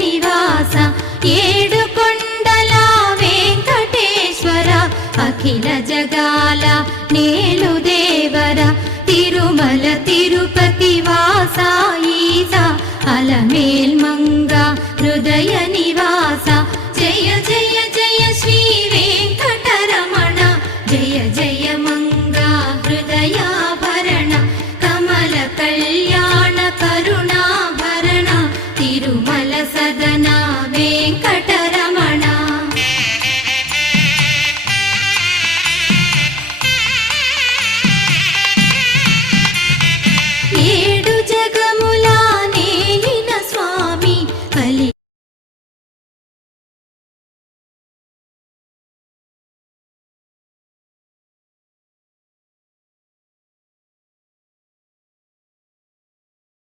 నివాస ఏడుకొండల వెంకటేశ్వర అఖిల జగాల నేలు దేవర తిరుమల తిరుపతి వాస ఈస అలమేల్ మంగ హృదయ నివాస జయ జయ జయ శ్రీ వెంకటరమణ జయ జయ మంగ హృదయాభరణ కమల కళ్యాణ కరుణాభరణ తిరుమల సదనా